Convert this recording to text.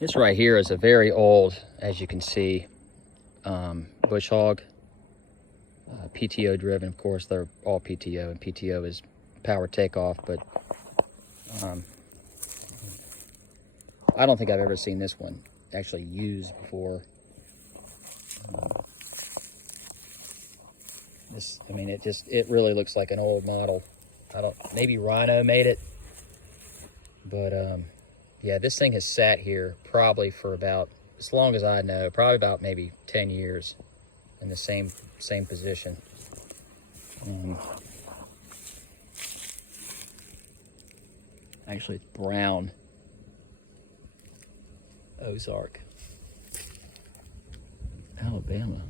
This right here is a very old, as you can see, bush hog. PTO driven, of course. They're all PTO, and PTO is power takeoff, but I don't think I've ever seen this one actually used before. I mean, it really looks like an old model. Maybe Rhino made it, but yeah, this thing has sat here probably for about, as long as I know, probably about maybe 10 years in the same position. Actually, it's brown. Ozark, Alabama.